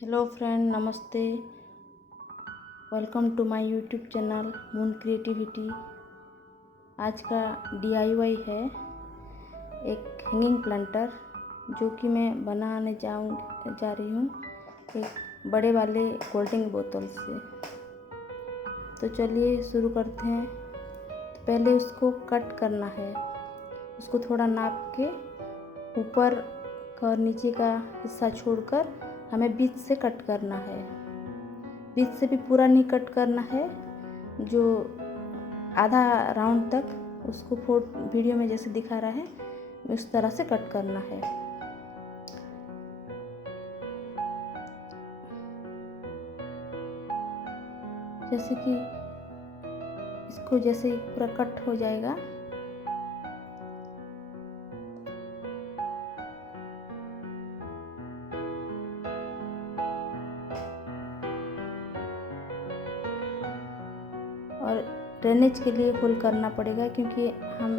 Hello friend, नमस्ते। Welcome to my YouTube channel moon creativity. आज का डीआईवाई है एक हैंगिंग प्लांटर, जो कि मैं बनाने जा रही हूँ एक बड़े वाले कोल्ड ड्रिंक बोतल से। तो चलिए शुरू करते हैं। तो पहले उसको कट करना है। उसको थोड़ा नाप के ऊपर का और नीचे का हिस्सा छोड़कर हमें बीच से कट करना है। बीच से भी पूरा नहीं कट करना है, जो आधा राउंड तक उसको वीडियो में जैसे दिखा रहा है उस तरह से कट करना है। जैसे कि इसको जैसे पूरा कट हो जाएगा, और ड्रेनेज के लिए होल करना पड़ेगा, क्योंकि हम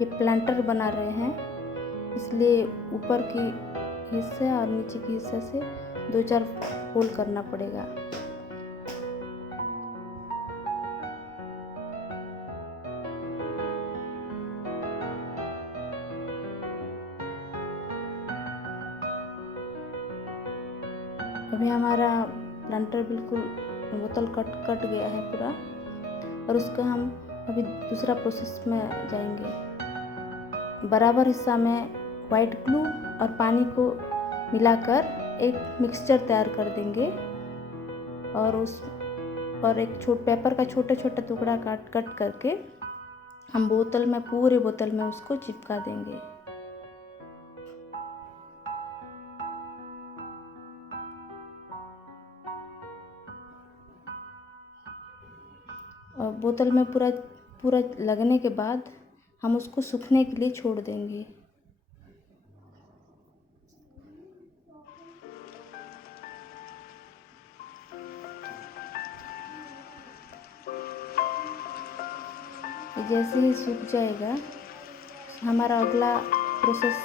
ये प्लांटर बना रहे हैं, इसलिए ऊपर की हिस्से और नीचे की हिस्से से 2-4 होल करना पड़ेगा। अभी हमारा प्लांटर बिल्कुल बोतल कट गया है पूरा, और उसका हम अभी दूसरा प्रोसेस में जाएंगे। बराबर हिस्सा में वाइट ग्लू और पानी को मिलाकर एक मिक्सचर तैयार कर देंगे, और उस पर एक पेपर का छोटा छोटा टुकड़ा कट करके हम पूरे बोतल में उसको चिपका देंगे। और बोतल में पूरा लगने के बाद हम उसको सूखने के लिए छोड़ देंगे। जैसे ही सूख जाएगा, हमारा अगला प्रोसेस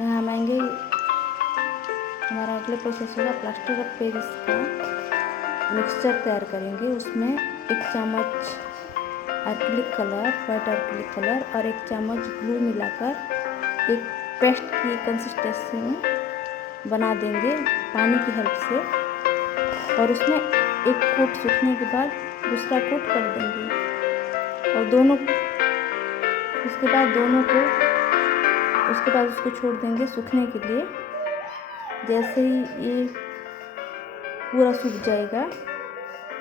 यहाँ हम आएंगे। हमारा अगला प्रोसेस होगा प्लास्टर ऑफ पेरिस का मिक्सचर तैयार करेंगे। उसमें 1 चम्मच वाइट एक्रिलिक कलर और 1 चम्मच ग्लू मिलाकर एक पेस्ट की कंसिस्टेंसी में बना देंगे पानी की हेल्प से, और उसमें एक कोट सूखने के बाद दूसरा कोट कर देंगे, और उसके बाद उसको छोड़ देंगे सूखने के लिए। जैसे ही ये पूरा सूख जाएगा,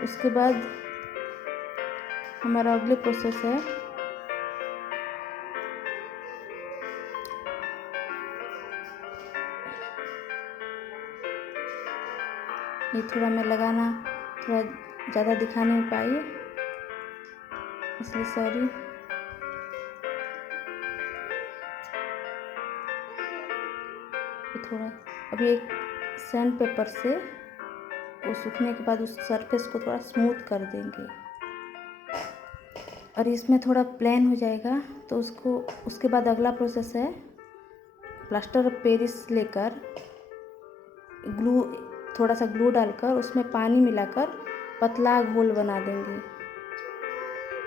उसके बाद हमारा अगले प्रोसेस है ये थोड़ा मैं लगाना थोड़ा ज़्यादा दिखा नहीं पाई, इसलिए सॉरी। थोड़ा अभी एक सैंड पेपर से वो सूखने के बाद उस सरफेस को थोड़ा स्मूथ कर देंगे, और इसमें थोड़ा प्लेन हो जाएगा तो उसके बाद अगला प्रोसेस है प्लास्टर ऑफ पेरिस लेकर थोड़ा सा ग्लू डालकर उसमें पानी मिलाकर पतला घोल बना देंगे,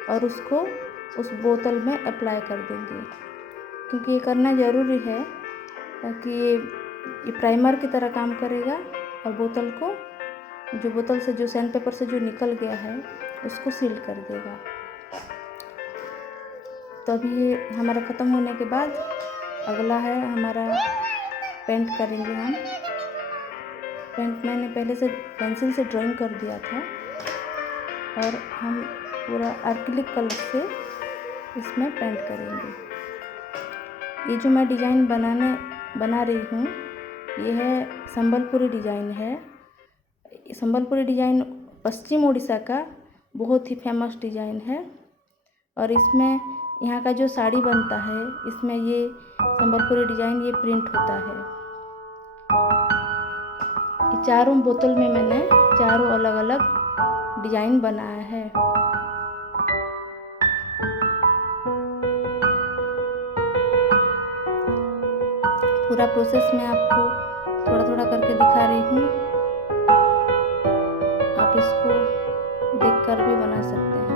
और उसको उस बोतल में अप्लाई कर देंगे। क्योंकि ये करना ज़रूरी है, ताकि ये प्राइमर की तरह काम करेगा, और बोतल से जो सैंड पेपर से जो निकल गया है उसको सील कर देगा। तो अभी ये हमारा ख़त्म होने के बाद अगला है हमारा पेंट करेंगे हम। पेंट मैंने पहले से पेंसिल से ड्राइंग कर दिया था, और हम पूरा एक्रिलिक कलर से इसमें पेंट करेंगे। ये जो मैं डिज़ाइन बना रही हूँ, ये है संबलपुरी डिज़ाइन है। संबलपुरी डिज़ाइन पश्चिम उड़ीसा का बहुत ही फेमस डिज़ाइन है, और इसमें यहाँ का जो साड़ी बनता है, इसमें ये संबलपुरी डिज़ाइन ये प्रिंट होता है। ये चारों बोतल में मैंने चारों अलग अलग डिज़ाइन बनाया है। पूरा प्रोसेस मैं आपको थोड़ा थोड़ा करके दिखा रही हूँ। कर भी बना सकते हैं।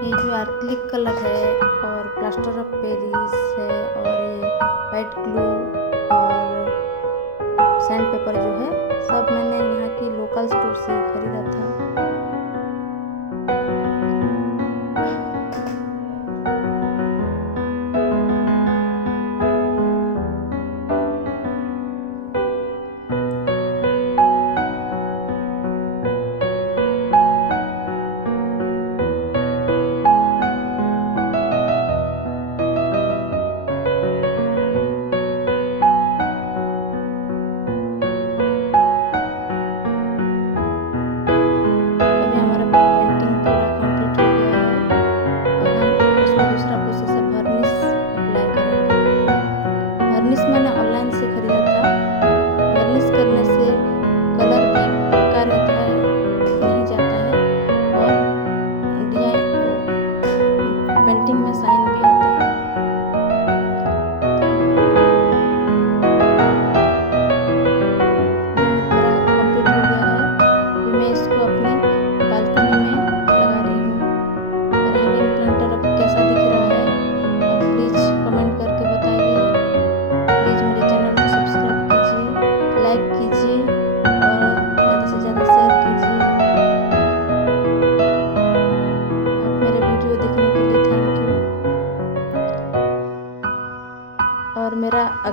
ये जो एक्रिलिक कलर है और प्लास्टर ऑफ पेरिस है और ये वाइट ग्लू और सैंड पेपर जो है सब मैंने यहाँ की लोकल स्टोर से खरीदा था।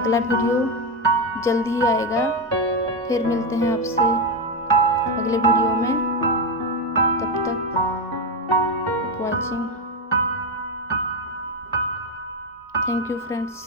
अगला वीडियो जल्दी ही आएगा। फिर मिलते हैं आपसे अगले वीडियो में। तब तक keep watching. Thank you friends.